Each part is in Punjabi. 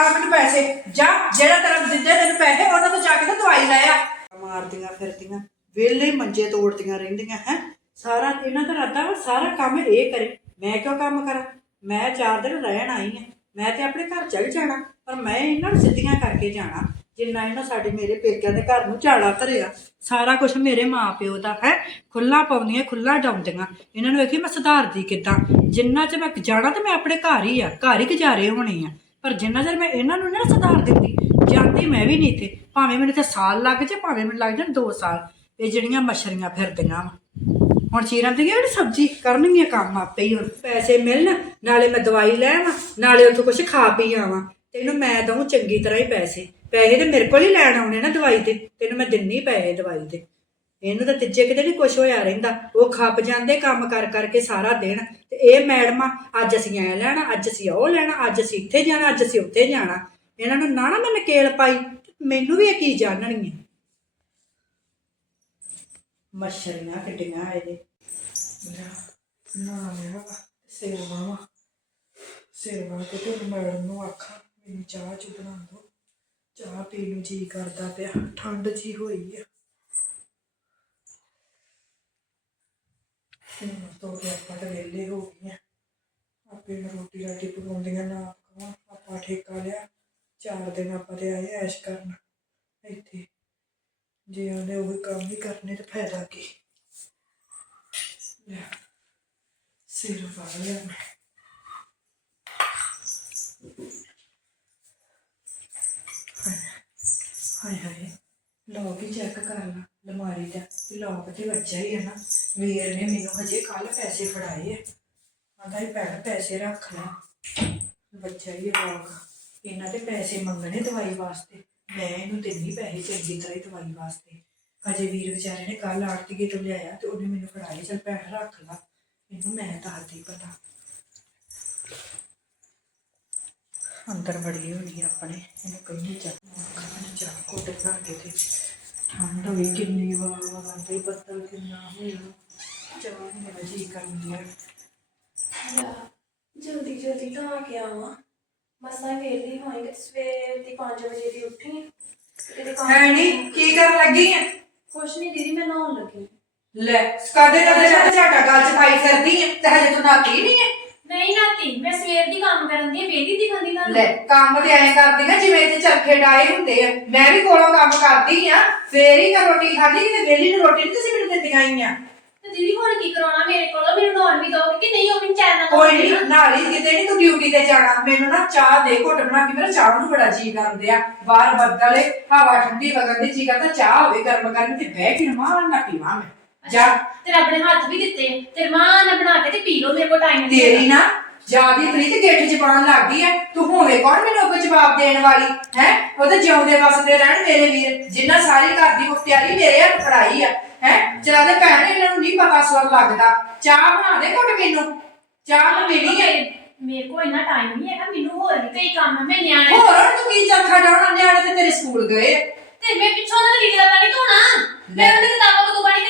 ਫੜਾ ਮੈਨੂੰ ਪੈਸੇ। ਜਾ ਜਿਹੜਾ ਤੇਰਾ ਦਿੰਦੇ ਤੈਨੂੰ ਪੈਸੇ, ਉਹਨਾਂ ਤੋਂ ਜਾ ਕੇ ਤੇ ਦਵਾਈ ਲੈ ਆ। ਮਾਰਦੀਆਂ ਫਿਰਦੀਆਂ ਵੇਲੇ ਮੰਜੇ ਤੋੜਦੀਆਂ ਰਹਿੰਦੀਆਂ, ਹੈ। ਸਾਰਾ ਇਹਨਾਂ ਦਾ ਰਾਦਾ ਵਾ, ਸਾਰਾ ਕੰਮ ਇਹ ਕਰੇ। ਮੈਂ ਕਿਉਂ ਕੰਮ ਕਰਾਂ? ਮੈਂ ਚਾਰ ਦਿਨ ਰਹਿਣ ਆਈ ਹਾਂ ਮੈਂ ਤੇ ਆਪਣੇ ਘਰ ਚਲ ਜਾਣਾ, ਪਰ ਮੈਂ ਇਹਨਾਂ ਨੂੰ ਸਿੱਧੀਆਂ ਕਰਕੇ ਜਾਣਾ, ਜਿੰਨਾ ਇਹਨਾਂ ਸਾਡੇ ਮੇਰੇ ਪੇਕਿਆਂ ਦੇ ਘਰ ਨੂੰ ਝਾੜਾ ਧਰਿਆ। ਸਾਰਾ ਕੁਝ ਮੇਰੇ ਮਾਪਿਓ ਦਾ, ਹੈ। ਖੁੱਲਾ ਪਾਉਂਦੀਆਂ ਖੁੱਲਾ ਡਾਉਂਦੀਆਂ। ਇਹਨਾਂ ਨੂੰ ਵੇਖੀ ਮੈਂ ਸੁਧਾਰਦੀ ਕਿਦਾਂ? ਜਿੰਨਾ ਚ ਮੈਂ ਜਾਣਾ ਤੇ ਮੈਂ ਆਪਣੇ ਘਰ ਹੀ ਆ, ਘਰ ਹੀ ਗੁਜ਼ਾਰੇ ਹੋਣੇ ਆ। ਪਰ ਜਿੰਨਾ ਚਿਰ ਮੈਂ ਇਹਨਾਂ ਨੂੰ ਨਾ ਸੁਧਾਰ ਦਿੰਦੀ, ਜਾਂਦੀ ਮੈਂ ਵੀ ਨਹੀਂ ਤੇ ਭਾਵੇਂ ਮੈਨੂੰ ਤੇ ਸਾਲ ਲੱਗ ਜੇ, ਭਾਵੇਂ ਮੈਨੂੰ ਲੱਗ ਜਾਣ 2 ਸਾਲ, ਇਹ ਜਿਹੜੀਆਂ ਮਛਰੀਆਂ ਫਿਰਦੀਆਂ ਵਾ। ਹੁਣ ਚੀਰਾਂ ਤੇ ਜਿਹੜੀ ਸਬਜ਼ੀ ਕਰਨਗੀਆਂ ਕੰਮ ਆਪੇ ਹੀ ਹੁਣ? ਪੈਸੇ ਮਿਲਣ, ਨਾਲੇ ਮੈਂ ਦਵਾਈ ਲੈ ਆਵਾਂ, ਨਾਲੇ ਉੱਥੋਂ ਕੁਝ ਖਾ ਪੀ ਆਵਾਂ। ਤੈਨੂੰ ਮੈਂ ਦਊਂ ਚੰਗੀ ਤਰ੍ਹਾਂ ਹੀ ਪੈਸੇ। ਪੈਸੇ ਤੇ ਮੇਰੇ ਕੋਲ ਹੀ ਲੈਣ ਆਉਣੇ ਨਾ ਦਵਾਈ ਤੇ, ਤੈਨੂੰ ਮੈਂ ਦਿੰਨੀ ਪੈਸੇ ਦਵਾਈ ਤੇ। ਇਹਨੂੰ ਤਾਂ ਤੀਜੇ ਕਿਤੇ ਨਹੀਂ ਕੁਝ ਹੋਇਆ ਰਹਿੰਦਾ। ਉਹ ਖੱਪ ਜਾਂਦੇ ਕੰਮ ਕਰ ਕਰਕੇ ਸਾਰਾ ਦਿਨ। ਤੇ ਇਹ ਮੈਡਮਾਂ, ਅੱਜ ਅਸੀਂ ਐ ਲੈਣਾ, ਅੱਜ ਅਸੀਂ ਉਹ ਲੈਣਾ, ਅੱਜ ਅਸੀਂ ਇੱਥੇ ਜਾਣਾ, ਅੱਜ ਅਸੀਂ ਉੱਥੇ ਜਾਣਾ। ਇਹਨਾਂ ਨੂੰ ਨਾ ਨਾ ਮੈਂ ਨਕੇਲ ਪਾਈ, ਮੈਨੂੰ ਵੀ ਇਹ ਕੀ ਜਾਣਣਗੀਆਂ? ਮੱਛਰੀਆਂ ਕਿੱਡੀਆਂ ਇਹਦੇ। ਨਾ ਮੇਰਾ ਸੇਵਾ ਵਾ। ਸੇਵਾ ਤੇ ਮੈਡਮ ਨੂੰ ਆਖਾਂ, ਮੈਨੂੰ ਚਾਹ ਚੁ ਬਣਾ ਦੋ ਚਾਹ ਪੀਣ ਨੂੰ ਜੀ ਕਰਦਾ ਪਿਆ, ਠੰਡ ਜੀ ਹੋਈ ਆ। ਹੁਣ ਤੋਂ ਕੇ ਆਪਾਂ ਤਾਂ ਵਿਹਲੇ ਹੋ ਗਏ ਆ। ਆਪੇ ਨੂੰ ਰੋਟੀ ਰਾਟੀ ਪਕਾਉਂਦੀਆਂ ਨਾ ਪਕਾਉਣ ਆਪਾਂ ਠੇਕਾ ਲਿਆ। ਚਾਰ ਦਿਨ ਆਪਾਂ ਤੇ ਆਏ ਐਸ਼ ਕਰਨ। ਇੱਥੇ ਜੇ ਉਹਨੇ ਉਹ ਕੰਮ ਹੀ ਕਰਨੇ ਤੇ ਫਾਇਦਾ ਕੀ? ਲੈ, ਸਿਰ ਵਾਹ ਲਿਆ ਮੈਂ। ਹਾਏ ਹਾਏ ਲੋਕ ਹੀ ਚੈੱਕ ਕਰ ਲਾ ਲਮਾਰੀ ਦਾ। ਕਿ ਲੋਕ ਤੇ ਵੱਜਾ ਹੀ ਹੈ ਨਾ। ਵੀਰ ਨੇ ਮੈਨੂੰ ਹਜੇ ਕੱਲ ਪੈਸੇ ਫੜਾਏ ਆਂਦਾ ਹੀ ਭੈਣ, ਪੈਸੇ ਰੱਖ ਲੈ। ਬੱਚਾ ਹੀ ਲੋਕ ਇਹਨਾਂ ਦੇ ਪੈਸੇ ਮੰਗਣੇ ਦਵਾਈ ਵਾਸਤੇ। ਮੈਂ ਇਹਨੂੰ ਦਿੰਦੀ ਪੈਸੇ ਚੰਗੀ ਤਰ੍ਹਾਂ ਹੀ ਦਵਾਈ ਵਾਸਤੇ। ਅਜੇ ਵੀਰ ਵਿਚਾਰੇ ਨੇ ਕੱਲ ਆਰਤੀਏ ਤੋਂ ਲਿਆਇਆ ਤੇ ਉਹਨੇ ਮੈਨੂੰ ਫੜਾਏ। ਚਲ ਭੈਣ, ਰੱਖ ਲਾ। ਇਹਨੂੰ ਮੈਂ ਦੱਸਦੀ ਪਤਾ। ਅੰਦਰ ਬੜੀ ਹੋਈ ਆਪਣੇ। ਇਹਨੂੰ ਕਹਿੰਦੀ ਜਾ ਜਾ ਕੋਟ ਕੇ ਤੇ ਠੰਡ ਹੋਈ ਕਿੰਨੀ ਵਾਰ ਵਾਰ ਤੇ ਬੱਦਲ ਕਿੰਨਾ ਹੋਇਆ। ਚਾਹ ਮੇਰਾ ਜੀ ਕਰਨ ਦਿਆ ਜਲਦੀ ਜਲਦੀ ਤਾਂ ਆ ਕੇ ਆਵਾਂ। ਮਸਾਂ ਵੇਲੀ ਹੋਈ ਕਿ ਸਵੇਰ ਦੀ 5 ਵਜੇ ਦੀ ਉੱਠੀ। ਹਾਂ। ਤੇ ਕਿਤੇ ਕੰਮ ਹੈ ਨਹੀਂ ਕੀ ਕਰਨ ਲੱਗੀ ਐ ਕੁਛ ਨਹੀਂ ਦੀਦੀ ਮੈਂ ਨਹਾਉਣ ਲੱਗੀ। ਲੈ ਕਦੇ ਕਦੇ ਛੱਡ ਝਾਟਾ ਗੱਲ ਚ ਪਾਈ ਕਰਦੀ ਐ ਤੇ ਹਜੇ ਤੂੰ ਨਾਤੀ ਨਹੀਂ ਐ ਨਹੀਂ ਨਾਤੀ ਮੈਂ ਸਵੇਰ ਦੀ ਕੰਮ ਕਰਨ ਦੀ ਵੇਲੀ ਦੀ ਖੰਦੀ ਨਾਲ ਲੈ ਕੰਮ ਤੇ ਐਂ ਕਰਦੀ ਆ ਜਿਵੇਂ ਤੇ ਚਰਖੇ ਡਾਏ ਹੁੰਦੇ ਆ। ਮੈਂ ਵੀ ਕੋਲੋਂ ਕੰਮ ਕਰਦੀ ਆ ਫੇਰ ਹੀ ਤਾਂ ਰੋਟੀ ਖਾਧੀ ਕਿਤੇ ਵੇਲੀ ਨੂੰ ਰੋਟੀ ਨਹੀਂ ਤੁਸੀਂ ਮੈਨੂੰ ਦਿੰਦੀਆਂ ਆਈਆਂ। ਤੇ ਦੀਦੀ ਹੁਣ ਕੀ ਕਰਾਉਣਾ ਮੇਰੇ ਕੋਲੋਂ? ਮੈਨੂੰ ਨਹਾਉਣ ਵੀ ਦੋ ਕਿ ਨਹੀਂ ਉਹ ਮੈਨੂੰ ਚੈਨ ਨਾਲ ਕੋਈ ਨਹੀਂ ਨਾਲੀ ਕਿਤੇ ਨਹੀਂ ਤੂੰ ਡਿਊਟੀ ਤੇ ਜਾਣਾ। ਮੈਨੂੰ ਨਾ ਚਾਹ ਦੇ ਘੁੱਟ ਬਣਾ ਕੇ ਮੇਰਾ ਚਾਹ ਨੂੰ ਬੜਾ ਜੀ ਕਰਦੇ ਆ। ਬਾਹਰ ਬੱਦਲ ਏ ਹਵਾ ਠੰਡੀ ਵਗਣ ਦੀ ਜੀ ਕਰਦਾ ਚਾਹ ਹੋਵੇ ਗਰਮ ਗਰਮ ਤੇ ਬਹਿ ਕੇ ਮਾਰ ਨਾ ਪੀਵਾਂ ਮੈਂ। ਜਾ। ਤੇਰੇ ਆਪਣੇ ਹੱਥ ਵੀ ਦਿੱਤੇ। ਤੇਰੇ ਮਾਂ ਨੇ ਬਣਾ ਕੇ ਤੇ ਪੀ ਲਓ ਮੇਰੇ ਕੋਲ ਟਾਈਮ ਨਹੀਂ ਤੇਰੀ ਨਾ ਜਿਆਦੀ ਪ੍ਰੀਤ ਗੇਟ ਜ਼ਬਾਨ ਲੱਗਦੀ ਐ। ਤੂੰ ਹੋਵੇ ਕੌਣ ਮੈਨੂੰ ਅੱਗੇ ਜਵਾਬ ਦੇਣ ਵਾਲੀ? ਹੈ? ਉਹ ਤਾਂ ਜਿਉਂਦੇ ਵਸਦੇ ਰਹਿਣ ਮੇਰੇ ਵੀਰ ਜਿੰਨਾ ਸਾਰੀ ਘਰ ਦੀ ਮੁਖਤਿਆਰੀ ਮੇਰੇ ਹੱਥ ਫੜਾਈ ਆ ਹੈ? ਜਰਾ ਦੇ ਭੈਣ ਇਹਨਾਂ ਨੂੰ ਨਹੀਂ ਪਤਾ ਸਵਰ ਲੱਗਦਾ। ਚਾਹ ਬਣਾ ਦੇ ਘੁੱਟ ਮੈਨੂੰ। ਚਾਹ ਮੈਂ ਪੀਣੀ ਐ। ਮੇਰੇ ਕੋਲ ਇੰਨਾ ਟਾਈਮ ਨਹੀਂ ਹੈਗਾ ਮੈਨੂੰ ਹੋਰ ਵੀ ਕਈ ਕੰਮ ਆ ਮੈਂ ਨਿਆਣੇ ਹੋਰ ਹੁਣ ਤੂੰ ਕੀ ਚਰਖਾ ਡਾਉਣਾ? ਨਿਆਣੇ ਤੇ ਤੇਰੇ ਸਕੂਲ ਗਏ। ਆ। ਤੇ ਮੈਂ ਪਿੱਛੋਂ ਦਾ ਲੀੜੇ ਦਾ ਪਾਣੀ ਧੋਣਾ। ਮੈਂ ਉਹਨੇ ਕਿਤਾਬਾਂ ਕਦੋਂ ਇਕੱਠੀਆਂ ਕਰਨੀਆਂ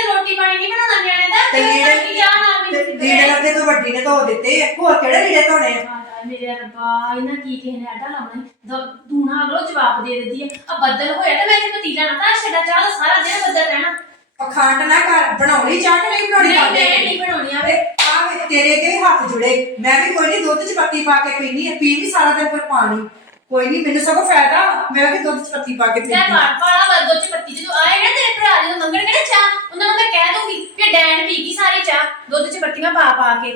ਨੇ ਰੋਟੀ ਪਾਣੀ ਨਹੀਂ ਬਣਾਉਣਾ ਨਿਆਣੇ ਦਾ ਤੇ ਤੇ ਲੀੜੇ ਕੀ ਜਾਣਾ ਤੇ ਮੈਨੂੰ ਲੀੜੇ ਲੱਤੇ ਤੋਂ ਵੱਡੀ ਨੇ ਧੋ ਦਿੱਤੇ ਆ। ਹੋਰ ਕਿਹੜੇ ਲੀੜੇ ਧੋਣੇ ਆ? ਮੇਰੇ ਰੱਬਾ ਇਹਨਾਂ ਕੀ ਕਿਸੇ ਨੇ ਆਡਾ ਲਾਉਣਾ ਦ- ਦੂਣਾ ਅਗਲੋ ਜਵਾਬ ਦੇ ਦਿੰਦੀ ਆ। ਬੱਦਲ ਹੋਇਆ ਤੇ ਮੈਂ ਤੇ ਪਤੀਲਾ ਨਾ ਤਾਂ ਛੱਡਾ ਚਾਹ ਦਾ ਸਾਰਾ ਦਿਨ ਬੱਦਲ ਰਹਿਣਾ। ਪਖੰਡ ਨਾ ਕਰ ਬਣਾਉਣੀ ਚਾਹ ਕਿ ਨਹੀਂ ਬਣਾਉਣੀ ਨਹੀਂ ਮੈਂ ਨਹੀਂ ਬਣਾਉਣੀ ਆ ਅਰੇ ਆ ਵੇ ਤੇਰੇ ਕੇ ਵੀ ਹੱਥ ਜੁੜੇ। ਮੈਂ ਵੀ ਕੋਈ ਨਹੀਂ ਦੁੱਧ ਚ ਪੱਤੀ ਪਾ ਕੇ ਪੀਣੀ ਹੈ ਪੀ ਵੀ ਸਾਰਾ ਦਿਨ ਫਿਰ ਪਾਣੀ। ਕੋਈ ਨਹੀਂ ਮੈਨੂੰ ਸਗੋਂ ਫਾਇਦਾ। ਮੈਂ ਵੀ ਦੁੱਧ ਚ ਪੱਤੀ ਪਾ ਕੇ ਪੀਣੀ ਮੈਂ ਪਾੜ ਪਾੜਾ ਬੱਦਲ ਚ ਪੱਤੀ ਜਦੋਂ ਆਏ ਨਾ ਤੇਰੇ ਭਰਾ ਜਦੋਂ ਮੰਗਣ ਕਿਹੜੇ ਚਾਹ ਉਹਨਾਂ ਨੂੰ ਮੈਂ ਕਹਿ ਦੂੰਗੀ ਕਿ ਡੈਨ ਪੀ ਗਈ ਸਾਰੀ ਚਾਹ ਦੁੱਧ ਚ ਪੱਤੀ ਮੈਂ ਪਾ ਪਾ ਕੇ।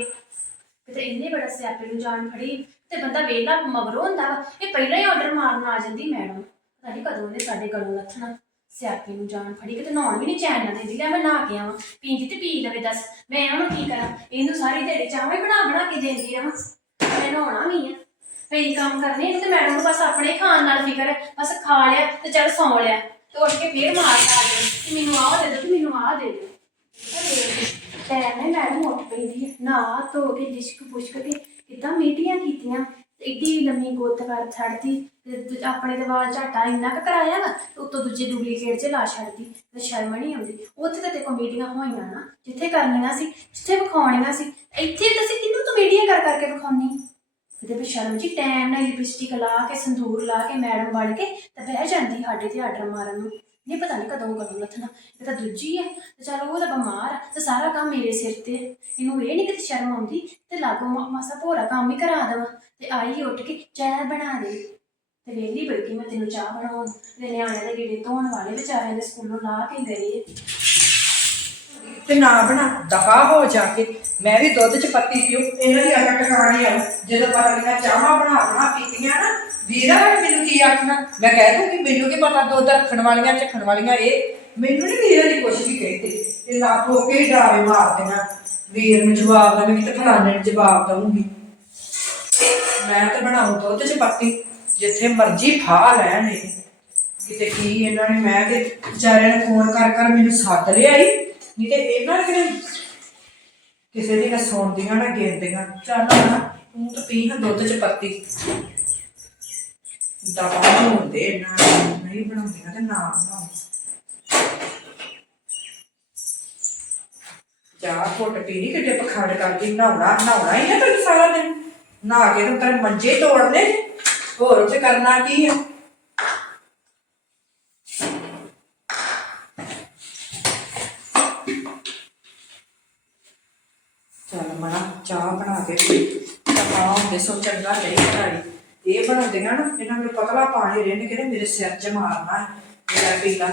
ਤੇ ਇੰਨੇ ਬੜਾ ਸਿਆਪੇ ਨੂੰ ਜਾਣ ਫੜੀ ਤੇ ਬੰਦਾ ਵੇਲਾ ਮਗਰੋਂ ਹੁੰਦਾ ਵਾ ਇਹ ਪਹਿਲਾਂ ਹੀ ਆਰਡਰ ਮਾਰਨ ਆ ਜਾਂਦੀ ਮੈਡਮ ਪਤਾ ਨਹੀਂ ਕਦੋਂ ਉਹਨੇ ਸਾਡੇ ਗਲੋਂ ਲੱਥਣਾ ਸਿਆਪੇ ਨੂੰ ਜਾਣ ਫੜੀ ਕਿਤੇ ਨਹਾਉਣ ਵੀ ਨਹੀਂ ਚੈਨ ਨਾਲ ਦਿੰਦੀ ਲੈ ਮੈਂ ਨਹਾ ਕੇ ਆਵਾਂ ਪੀਂਦੀ ਤੇ ਪੀ ਲਵੇ ਦੱਸ ਮੈਂ ਇਹਨਾਂ ਨੂੰ ਕੀ ਕਰਾਂ ਇਹਨੂੰ ਸਾਰੀ ਦਿਹਾੜੀ ਚਾਹਾਂ ਹੀ ਬਣਾ ਬਣਾ ਕੇ ਦੇਂਦੀ ਰਵਾਂ ਮੈਂ ਨਹਾਉਣਾ ਵੀ ਆ। ਫੇਰ ਕੰਮ ਕਰਨੇ ਇਹਨੂੰ ਤੇ ਮੈਡਮ ਨੂੰ ਬਸ ਆਪਣੇ ਖਾਣ ਨਾਲ ਫਿਕਰ ਹੈ, ਬਸ ਖਾ ਲਿਆ ਤੇ ਚੱਲ ਸੌਂ ਲਿਆ। ਤੇ ਉੱਠ ਕੇ ਫੇਰ ਮਾਰਦਾ ਆ ਗਈ ਕਿ ਮੈਨੂੰ ਆਹ ਦੇ ਦੋ ਤੇ ਮੈਨੂੰ ਆਹ ਦੇ ਦਿਓ। ਟੈਮ ਨੇ ਮੈਡਮ ਉੱਠ ਪੈਂਦੀ ਹੈ ਨਾ ਧੋ ਕੇ ਲਿਸ਼ਕ ਪੁਸ਼ਕ ਕੇ ਕਿੱਦਾਂ ਮੀਟੀਆਂ ਕੀਤੀਆਂ, ਤੇ ਏਡੀ ਲੰਮੀ ਗੁੱਤ ਕਰ ਛੱਡਦੀ, ਤੇ ਦੂ- ਆਪਣੇ ਦੇ ਵਾਲ ਝਾਟਾ ਇੰਨਾ ਕੁ ਕਰਾਇਆ ਵਾ ਤੇ ਉੱਤੋਂ ਦੂਜੇ ਡੁਪਲੀਕੇਟ 'ਚ ਲਾ ਛੱਡਦੀ, ਤੇ ਸ਼ਰਮ ਨਹੀਂ ਆਉਂਦੀ। ਉੱਥੇ ਤਾਂ ਤੇ ਕਮੇਡੀਆਂ ਹੋਈਆਂ ਨਾ, ਜਿੱਥੇ ਕਰਨੀਆਂ ਸੀ, ਜਿੱਥੇ ਵਿਖਾਉਣੀਆਂ ਸੀ, ਇੱਥੇ ਤਾਂ ਅਸੀਂ ਕਿੰਨੂੰ ਕਮੇਡੀਆਂ ਕਰ ਕਰਕੇ ਵਿਖਾਉਣੀ ਕਿਤੇ ਵੀ ਸ਼ਰਮ ਜੀ ਟਾਈਮ ਨਾਲ ਲਿਪਸਟਿਕ ਲਾ ਕੇ, ਸੰਦੂਰ ਲਾ ਕੇ, ਮੈਡਮ ਬਣ ਕੇ, ਤੇ ਬਹਿ ਜਾਂਦੀ ਸਾਡੇ ਤੇ ਆਰਡਰ ਮਾਰਨ ਨੂੰ। ਨਹੀਂ, ਪਤਾ ਨਹੀਂ ਕਦੋਂ ਕਦੋਂ ਲੱਥਣਾ, ਇਹ ਤਾਂ ਦੂਜੀ ਆ। ਤੇ ਚਲ ਉਹ ਤਾਂ ਬਿਮਾਰ ਆ, ਤੇ ਸਾਰਾ ਕੰਮ ਮੇਰੇ ਸਿਰ ਤੇ ਇਹਨੂੰ ਇਹ ਨਹੀਂ ਕਿਤੇ ਸ਼ਰਮ ਆਉਂਦੀ, ਤੇ ਲਾਗੋ ਮਾਸਾ ਭੋਰਾ ਕੰਮ ਹੀ ਕਰਾ ਦੇਵਾਂ, ਤੇ ਆਈ ਉੱਠ ਕੇ ਚਾਹ ਬਣਾ ਦੇ। ਤੇ ਵੇਲੀ ਬੈਠੀ ਮੈਂ ਤੈਨੂੰ ਚਾਹ ਬਣਾਉਣ। ਦੇ ਨਿਆਣੇ ਦੇ ਗੇੜੇ ਧੋਣ ਵਾਲੇ ਵਿਚਾਰਿਆਂ ਦੇ ਸਕੂਲੋਂ ਲਾ ਕੇ ਗਏ। ਤੇ ਨਾ ਬਣਾ, ਦਫਾ ਹੋ ਜਾ ਕੇ। ਮੈਂ ਵੀ ਦੁੱਧ ਚ ਪੱਤੀ ਪੀਉ ਇਹਨਾਂ ਦੀ ਅਕਟ ਟਿਕਾਣੀ ਆ। ਜਦੋਂ ਪਤਾ ਲੱਗਾ ਚਾਹਾਂ ਬਣਾ ਬਣਾ ਪੀਤੀਆਂ ਨਾ, ਵੀਰਾ ਮੈਨੂੰ ਕੀ ਆਖਣਾ? ਮੈਂ ਕਹਿ ਦੂੰਗੀ, ਮੈਨੂੰ ਕੀ ਪਤਾ ਦੁੱਧ ਰੱਖਣ ਵਾਲੀਆਂ, ਚੱਖਣ ਵਾਲੀਆਂ ਇਹ? ਮੈਨੂੰ ਨਹੀਂ ਵੀਰਾ ਦੀ ਕੁਛ ਵੀ ਕਹਿੰਦੇ ਤੇ ਲੱਖ ਹੋ ਕੇ ਡਾਵੇ ਮਾਰਦੀਆਂ ਵੀਰ ਨੂੰ ਜਵਾਬ ਦੇਵਾਂਗੀ ਤੇ ਫਲਾਣੇ ਨੂੰ ਜਵਾਬ ਦਊਂਗੀ। ਮੈਂ ਤਾਂ ਬਣਾਉ ਦੁੱਧ ਚ ਪੱਤੀ, ਜਿੱਥੇ ਮਰਜ਼ੀ ਫਾ ਲੈਣ ਇਹ। ਕਿਤੇ ਕੀ ਇਹਨਾਂ ਨੇ ਮੈਂ ਤੇ ਵਿਚਾਰਿਆਂ ਨੇ ਫੋਨ ਕਰ ਕਰ ਮੈਨੂੰ ਸੱਦ ਲਿਆ ਈ ਨਹੀਂ ਤੇ ਇਹਨਾਂ ਨੇ ਕਿਤੇ ਕਿਸੇ ਦੀ ਨਾ ਸੁਣਦੀਆਂ ਨਾ ਗਿਣਦੀਆਂ ਚੱਲ ਨਾ, ਤੂੰ ਤਾਂ ਪੀ ਹਾਂ ਦੁੱਧ ਚ ਪੱਤੀ। ਦਵਾ ਹੁੰਦੇ ਇਹਨਾਂ ਨਹੀਂ ਬਣਾਉਂਦੀਆਂ ਤੇ ਨਾ ਬਣਾਓ ਚਾਹ ਘੁੱਟ ਪੀਣੀ ਕਿਤੇ ਪਖਾੜ ਕਰਕੇ ਨਹਾਉਣਾ ਨਹਾਉਣਾ ਹੀ ਹੈ ਤੈਨੂੰ ਸਾਰਾ ਦਿਨ। ਨਹਾ ਕੇ ਤਾਂ ਤੇਰੇ ਮੰਜੇ ਤੋੜਨੇ ਹੋਰ ਉੱਥੇ ਕਰਨਾ ਕੀ ਹੈ ਚੱਲ ਮਣਾ, ਚਾਹ ਬਣਾ ਕੇ ਤਾਂ ਸੋ ਚੰਗਾ ਨਹੀਂ ਬਣਾਈ। ਇਹ ਬਣਾਉਂਦੀਆਂ ਨਾ, ਇਹਨਾਂ ਨੂੰ ਪਤਲਾ ਪਾਣੀ ਰਹਿਣ ਕੇ ਮੇਰੇ ਸਿਰ 'ਚ ਮਾਰਨਾ ਮੇਰਾ ਪੀਲਾ।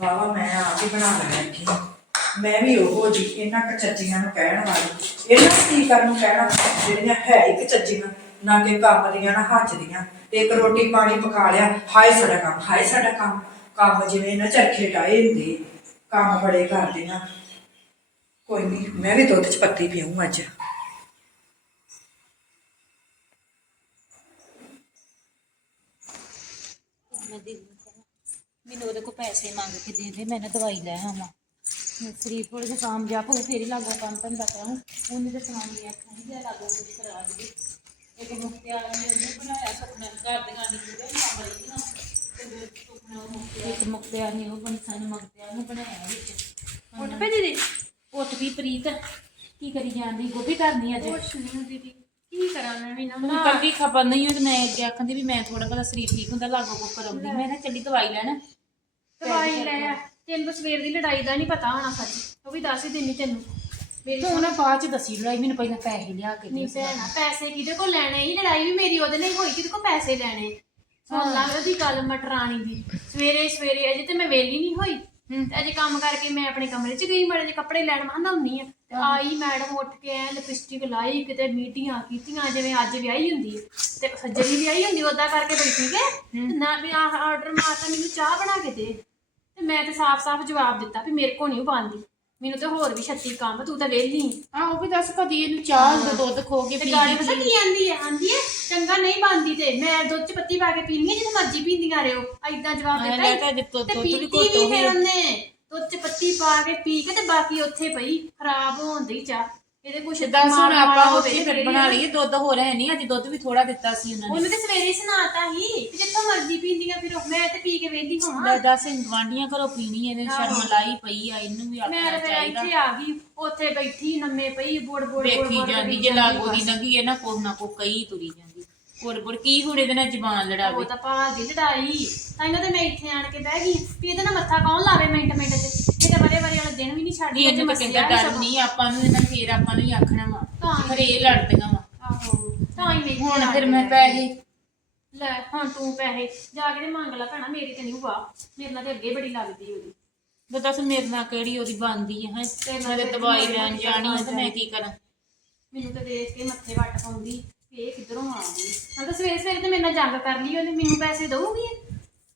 ਵਾਵਾ ਮੈਂ ਆਪ ਹੀ ਬਣਾ ਲੈਣਾ ਇੱਥੇ ਮੈਂ ਵੀ ਉਹ ਜੀ ਇਹਨਾਂ ਕਚੱਜੀਆਂ ਨੂੰ ਕਹਿਣ ਵਾਲੀ। ਇਹਨਾਂ ਸਪੀਕਰ ਨੂੰ ਕਹਿਣਾ? ਜਿਹੜੀਆਂ ਹੈ ਇੱਕ ਚੱਜੀਆਂ, ਨਾ ਕਿ ਕੰਮ ਦੀਆਂ, ਨਾ ਹੱਜ ਦੀਆਂ। ਇੱਕ ਰੋਟੀ ਪਾਣੀ ਪਕਾ ਲਿਆ, ਹਾਏ ਸਾਡਾ ਕੰਮ, ਹਾਏ ਸਾਡਾ ਕੰਮ। ਕੰਮ ਜਿਵੇਂ ਨਾ ਚਰਖੇ ਟਾਏ ਹੁੰਦੇ। ਕੰਮ ਬੜੇ ਕਰਦੀਆਂ ਕੋਈ ਨਹੀਂ ਮੈਂ ਵੀ ਦੁੱਧ ਚ ਪੱਤੀ ਪੀਉਂ ਅੱਜ। ਮੈਂ ਦੇ ਦਿੰਦਾ ਮੈਨੂੰ ਉਹਦੇ ਕੋ ਪੈਸੇ ਮੰਗ ਕੇ ਦੇ ਦੇ ਮੈਂ ਨਾ ਦਵਾਈ ਲੈ ਆਵਾਂ। ਮੈਂ ਸਰੀਰ ਥੋੜਾ ਜਿਹਾ ਕਾਮਯਾਬ ਹੋ ਫੇਰ ਹੀ ਲਾਗੋ ਕੰਮ ਧੰਦਾ ਕਰਾਂ ਉਹਨੇ ਤੇ ਸੁਣਾ ਲਿਆ ਖਾਈ ਜਾ ਲਾਗੋ ਕੁਝ ਕਰਾ ਦੇ ਇੱਕ ਮੁਖਤਿਆਰ ਨੇ ਉਹਨੇ ਬਣਾਇਆ ਸੁਪਨਾ ਘਰ ਦੇ ਗਾਣੀ ਦੀ ਨਾ ਮਰੀ ਨਾ। ਤੇ ਸੁਪਨਾ ਉਹ ਮੁਖਤਿਆਰ ਨੇ ਉਹ ਬਨਸਾਨ ਮੁਖਤਿਆਰ ਨੂੰ ਬਣਾਇਆ ਵਿੱਚ। ਉੱਠ ਪੈ ਦੀਦੀ? ਉੱਠ ਵੀ ਪ੍ਰੀਤ ਕੀ ਕਰੀ ਜਾਂਦੀ? ਗੋਭੀ ਕਰਨੀ ਅੱਜ। ਕੁਛ ਨਹੀਂ ਦੀਦੀ। ਕੀ ਕਰਾਂ ਮੈਂ ਵੀ ਨਾ? ਮੈਨੂੰ ਕੱਲੀ ਖਬਰ ਨਹੀਂ ਹੋਈ ਤੇ ਮੈਂ ਅੱਗੇ ਆਖੰਦੀ ਵੀ ਮੈਂ ਥੋੜਾ ਬਹੁਤਾ ਸਰੀਰ ਠੀਕ ਹੁੰਦਾ ਲਾਗੋ ਕੋ ਕਰਾਉਂਦੀ। ਮੈਂ ਨਾ ਚੱਲੀ ਦਵਾਈ ਲੈਣ। ਦਵਾਈ ਲੈ ਆ। ਤੈਨੂੰ ਤਾਂ ਸਵੇਰ ਦੀ ਲੜਾਈ ਦਾ ਨਹੀਂ ਪਤਾ ਹੋਣਾ ਸੱਚ। ਉਹ ਵੀ ਦੱਸ ਹੀ ਦਿੰਨੀ ਤੈਨੂੰ। ਮੇਰੀ ਤੂੰ ਨਾ ਬਾਅਦ ਚ ਦਸੀ ਲੜਾਈ ਮੈਨੂੰ ਪਹਿਲਾਂ ਪੈਸੇ ਲਿਆ ਕੇ ਨਹੀਂ ਦੇ। ਭੈਣਾ ਪੈਸੇ ਕਿਹਦੇ ਕੋਲ ਲੈਣੇ? ਹੀ ਲੜਾਈ ਵੀ ਮੇਰੀ ਉਹਦੇ ਨਾਲ ਹੀ ਹੋਈ ਕਿਹਦੇ ਕੋਲ ਪੈਸੇ ਲੈਣੇ? ਸੁਣ ਲਾ ਉਹਦੀ ਗੱਲ ਮਟਰਾਣੀ ਦੀ। ਸਵੇਰੇ ਸਵੇਰੇ ਅਜੇ ਤੇ ਮੈਂ ਵੇਲੀ ਨਹੀਂ ਹੋਈ। ਤੇ ਅਜੇ ਕੰਮ ਕਰਕੇ ਮੈਂ ਆਪਣੇ ਕਮਰੇ 'ਚ ਗਈ ਮੜੇ ਜੇ ਕੱਪੜੇ ਲੈਣ ਮੈਂ ਹੁੰਨੀ ਆ ਤੇ ਆਈ ਮੈਡਮ ਉੱਠ ਕੇ ਐ ਲਿਪਸਟਿਕ ਲਾਈ ਕਿਤੇ ਮੀਟੀਆਂ ਕੀਤੀਆਂ ਜਿਵੇਂ ਅੱਜ ਵਿਆਹੀ ਹੁੰਦੀ ਹੈ। ਤੇ ਸੱਜਣੀ ਵਿਆਹੀ ਹੁੰਦੀ ਉਦਾਂ ਕਰਕੇ ਬੈਠੀ ਕੇ ਤੇ ਨਾ ਵੀ ਆਹ ਆਰਡਰ ਮਾਰਤਾ ਮੈਨੂੰ ਚਾਹ ਬਣਾ ਕੇ ਦੇ। ਤੇ ਮੈਂ ਤੇ ਸਾਫ਼-ਸਾਫ਼ ਜਵਾਬ ਦਿੱਤਾ ਵੀ ਮੇਰੇ ਕੋ ਨਹੀਂ ਬਣਦੀ ਮੈਨੂੰ ਤੇ ਹੋਰ ਵੀ ਛੱਤੀ ਕੰਮ ਤੂੰ ਤਾਂ ਵਿਹਲੀ। ਆਹ ਉਹ ਵੀ ਦੱਸ ਕਦੀ ਇਹਨੂੰ ਚਾਹ ਦਾ ਦੁੱਧ ਖੋ ਕੇ ਤੇ ਪੀ ਗਾੜੀ ਪਤਾ ਕੀ ਆਂਦੀ ਹੈ ਆਂਦੀ ਹੈ ਚੰਗਾ ਨਹੀਂ ਬਣਦੀ ਤੇ ਮੈਂ ਦੁੱਧ ਚ ਪੱਤੀ ਪਾ ਕੇ ਪੀਣੀ ਹੈ ਜਿੱਥੇ ਮਰਜ਼ੀ ਪੀਂਦੀਆਂ ਰਹੋ ਐਦਾਂ ਜਵਾਬ ਹਾਂ, ਦਿੱਤਾ ਲੈ ਈ। ਤਾਂ ਦਿੱਤੋ- ਤੇ ਦੁੱਧ ਵੀ ਪੀਤੀ ਘੁੱਟ ਵੀ ਉਹੀ ਫਿਰ। ਉਹਨੇ ਦੁੱਧ ਚ ਪੱਤੀ ਪਾ ਕੇ ਪੀ ਕੇ ਤੇ ਬਾਕੀ ਉੱਥੇ ਪਈ ਖਰਾਬ ਹੋਣ ਦੀ ਚਾਹ ਇਹਦੇ ਕੁਛ ਦੱਸ ਹੁਣ ਆਪਾਂ ਉੱਥੇ ਹੋਵੇ ਫਿਰ ਬਣਾ ਲਈਏ ਦੁੱਧ ਹੋ ਰਿਹਾ ਨਹੀਂ ਅੱਜ ਦੁੱਧ ਵੀ ਥੋੜਾ ਦਿੱਤਾ ਸੀ ਉਹਨਾਂ ਨੇ। ਉਹਨੂੰ ਤੇ ਸਵੇਰੇ ਹੀ ਸੁਣਾਤਾ ਹੀ ਤੇ ਜਿੱਥੋਂ ਮਰਜ਼ੀ ਪੀਂਦੀਆਂ ਫਿਰ। ਮੈਂ ਤੇ ਪੀ ਕੇ ਵੇਂਦੀ ਹੋਣਾ ਲੈ ਦੱਸ ਗਵਾਂਡੀਆਂ ਘਰੋਂ ਪੀਣੀ ਇਹਨੇ ਸ਼ਰਮ ਲਾਈ ਪਈ ਆ ਇਹਨੂੰ ਵੀ ਮੈਂ ਆਪਣਾ ਤੇ ਫਿਰ ਚਾਹੀਦਾ। ਇੱਥੇ ਆ ਗਈ ਉੱਥੇ ਬੈਠੀ ਨੰਮੇ ਪਈ ਬੋੜ ਬੋੜ ਵੇਖੀ ਜਾਂਦੀ ਜੇ ਲਾਗੋ ਦੀ ਲੰਗੀ ਹੈ ਨਾ ਕੋਈ ਨਾ ਕਈ ਤੁਰੀ ਜਾਂਦੀ। ਬੁੜ ਬੁੜ ਕੀ ਹੁਣ ਇਹਦੇ ਨਾਲ ਜ਼ਬਾਨ ਉਹ ਲੜਾਵੇ ਤਾਂ ਦੀ ਲੜਾਈ। ਤਾਈਆਂ ਤੇ ਮੈਂ ਇੱਥੇ ਆਣ ਕੇ ਬਹਿ ਗਈ। ਵੀ ਇਹਦੇ ਨਾਲ ਮੱਥਾ ਕੌਣ ਲਾਵੇ ਮਿੰਟ ਮਿੰਟ ਚ? ਇਹ ਤਾਂ ਬਰੇ ਬਰੇ ਵਾਲੇ ਦਿਨ ਵੀ ਨਹੀਂ ਛੱਡਦੀ ਇਹਨੂੰ ਤਾਂ ਕਹਿੰਦਾ ਡਰ ਨਹੀਂ ਆਪਾਂ ਨੂੰ ਇਹਨਾਂ ਫੇਰ ਆਪਾਂ ਨੂੰ ਹੀ ਆਖਣਾ ਵਾ। ਤਾਂ ਪਰ ਇਹ ਲੜਦੀਆਂ ਵਾ। ਆਹੋ ਤਾਂ ਹੀ ਮੇਰੀ ਹੁਣ ਫਿਰ ਮੈਂ ਪੈਸੇ ਲੈ ਹੁਣ ਤੂੰ ਪੈਸੇ ਜਾ ਕੇ ਤੇ ਮੰਗ ਲੈ ਭੈਣਾ ਮੇਰੀ ਤੇ ਨਹੀਂ ਵਾ ਮੇਰੇ ਨਾਲ ਤੇ ਅੱਗੇ ਬੜੀ ਲੱਗਦੀ ਉਹਦੀ। ਤੇ ਦੱਸ ਮੇਰੇ ਨਾਲ ਕਿਹੜੀ ਉਹਦੀ ਬਣਦੀ ਹੈ? ਤੇ ਮੈਂ ਤੇ ਫਿਰ ਦਵਾਈ ਲੈਣ ਜਾਣੀ ਹੈ ਤੇ ਮੈਂ ਕੀ ਕਰਾਂ? ਮੈਨੂੰ ਤਾਂ ਦੇਖ ਕੇ ਮੱਥੇ ਵੱਟ ਪਾਉਂਦੀ। ਇਹ ਕਿੱਧਰੋਂ ਆ ਗਈ ਮੈਂ ਤਾਂ ਸਵੇਰੇ ਸਵੇਰੇ ਤੇ ਮੇਰੇ ਨਾਲ ਜੰਗ ਕਰ ਲਈ ਉਹਨੇ ਮੈਨੂੰ ਪੈਸੇ ਦਊਗੀ?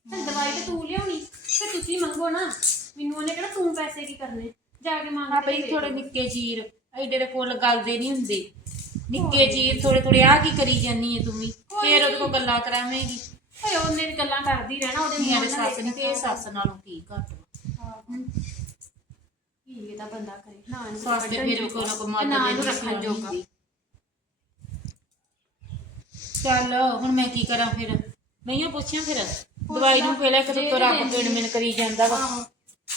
ਤੇ ਦਵਾਈ ਤੇ ਤੂੰ ਲਿਆਉਣੀ ਤੇ ਤੁਸੀਂ ਮੰਗੋ ਨਾ। ਮੈਨੂੰ ਉਹਨੇ ਕਿਹੜਾ ਤੂੰ ਪੈਸੇ ਕੀ ਕਰਨੇ? ਜਾ ਕੇ ਮੰਗ ਆ ਕੇ ਬਈ ਦੇ ਥੋੜੇ ਨਿੱਕੇ ਚੀਰ ਐਡੇ ਦੇ ਫੁੱਲ ਗਲਦੇ ਨਹੀਂ ਹੁੰਦੇ। ਨਿੱਕੇ ਚੀਰ ਥੋੜੇ ਥੋੜੇ ਆ ਕੀ ਕਰੀ ਜਾਨੀ ਹੈ ਤੂੰ ਵੀ? ਫੇਰ ਉਹਦੇ ਕੋਲ ਗੱਲਾਂ ਕਰਾਵੇਂਗੀ। ਓਏ ਉਹਨੇ ਵੀ ਗੱਲਾਂ ਕਰਦੀ ਰਹਿਣਾ ਉਹਦੇ ਧੀਆਂ ਦੇ ਸੱਸ ਨਹੀਂ ਤੇ ਇਹ ਸੱਸ ਨਾਲੋਂ ਕੀ ਘੱਟ ਵਾ। ਕੀ ਇਹਦਾ ਬੰਦਾ ਕਰੇ। ਨਾ ਇਹਨੂੰ ਸੱਸ ਦੇ ਫਿਰ ਵੀ ਕੋਈ ਨਾ ਕੋਈ ਜੋਗਾ, ਮੱਦ ਨਾ ਦੇ ਇਹਨੂੰ ਦੀ ਰੱਖਣ ਜੋਗਾ। ਚੱਲ ਹੁਣ ਮੈਂ ਕੀ ਕਰਾਂ ਫਿਰ? ਨਹੀਂ ਪੁੱਛਿਆ ਫਿਰ? ਦਵਾਈ ਨੂੰ ਪਹਿਲਾਂ ਇੱਕ ਤੋਂ ਰੱਬ ਤੇ ਪਿੰਡ ਮਿਲ ਕਰੀ ਜਾਂਦਾ ਵਾ। ਆਹੋ।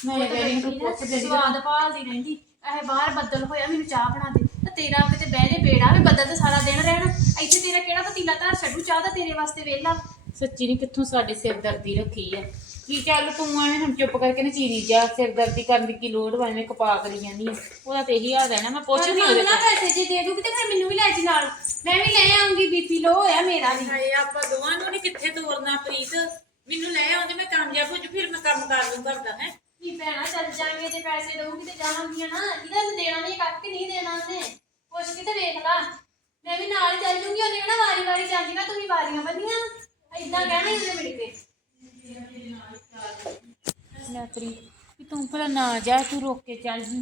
ਮੈਂ ਵੇਰੀ ਨੂੰ ਪੁੱਛ ਦੇ ਸਵਾਦ ਭਾਲਦੀ ਰਹਿੰਦੀ। ਇਹ ਬਾਹਰ ਬੱਦਲ ਹੋਇਆ ਮੈਨੂੰ ਚਾਹ ਬਣਾ ਦੇ। ਤੇ ਤੇਰਾ ਕਿਤੇ ਬਹਿ ਜੇ ਬੇੜਾ ਵੀ ਬੱਦਲ ਤੇ ਸਾਰਾ ਦਿਨ ਰਹਿਣਾ। ਇੱਥੇ ਤੇਰਾ ਕਿਹੜਾ ਪਤੀਲਾ ਧਰ ਛੱਡੂ? ਚਾਹ ਦਾ ਤੇਰੇ ਵਾਸਤੇ ਵਿਹਲਾ। ਸੱਚੀ ਨਹੀਂ ਕਿੱਥੋਂ ਸਾਡੇ ਸਿਰਦਰਦੀ ਰੱਖੀ ਆ। ਕੀ ਚੱਲ ਤੂੰ ਐਵੇਂ ਹੁਣ ਚੁੱਪ ਕਰਕੇ ਨਾ ਚੀਰੀ ਜਾ ਸਿਰਦਰਦੀ ਕਰਨ ਦੀ ਕੀ ਲੋੜ ਵਾ ਐਵੇਂ ਕਪਾ ਕਰੀ ਜਾਂਦੀ ਆ। ਉਹਦਾ ਤੇ ਇਹੀ ਹਾਲ ਹੈ ਨਾ ਮੈਂ ਪੁੱਛਦੀ ਉਹਦੇ ਨਾ ਪੈਸੇ ਜੇ ਦੇ ਦੂਗੀ ਤੇ ਫਿਰ ਮੈਨੂੰ ਵੀ ਲੈ ਜੀ ਨਾਲ। ਮੈਂ ਵੀ ਲੈ ਆਉਂਗੀ ਬੀਪੀ ਲੋ ਹੋਇਆ ਮੇਰਾ ਵੀ। ਹਾਏ ਆਪਾਂ ਦੋਵਾਂ ਨੂੰ ਨਹੀਂ ਕਿੱਥੇ ਤੋਰਨਾ ਪ੍ਰੀਤ। ਮੈਨੂੰ ਲੈ ਆਉਂਦੇ ਮੈਂ ਕਾਮਯਾਬ ਹੋ ਜੂ ਫਿਰ ਮੈਂ ਕੰਮ ਕਰ ਲੂੰ ਕਰਦਾ ਹੈ। ਵੀ ਭੈਣਾ ਚੱਲ ਜਾਵਾਂਗੇ ਤੇ ਪੈਸੇ ਦਊਗੀ ਤੇ ਜਾਵਾਂਗੀਆਂ ਨਾ। ਇਹਦਾ ਤਾਂ ਦੇਣਾ ਨਹੀਂ ਕੱਕ ਕੇ ਨਹੀਂ ਦੇਣਾ ਉਹਨੇ। ਪੁੱਛ ਕੇ ਤੇ ਵੇਖ ਲਾ। ਮੈਂ ਵੀ ਨਾਲ ਚੱਲ ਜੂੰਗੀ ਉਹਨੇ ਕਹਿਣਾ ਵਾਰੀ ਵਾਰੀ ਜਾਂਦੀ ਨਾ ਤੁਸੀਂ ਵਾਰੀਆਂ ਬੰਨੀਆਂ। ਏਦਾਂ ਕਹਿਣਾ ਹੀ ਉਹਨੇ ਮਿਲ ਕੇ ਲੈ ਪ੍ਰੀਤ ਵੀ ਤੂੰ ਭਲਾ ਨਾ ਜਾ ਤੂੰ ਰੋਕ ਕੇ ਚੱਲ ਜੀ।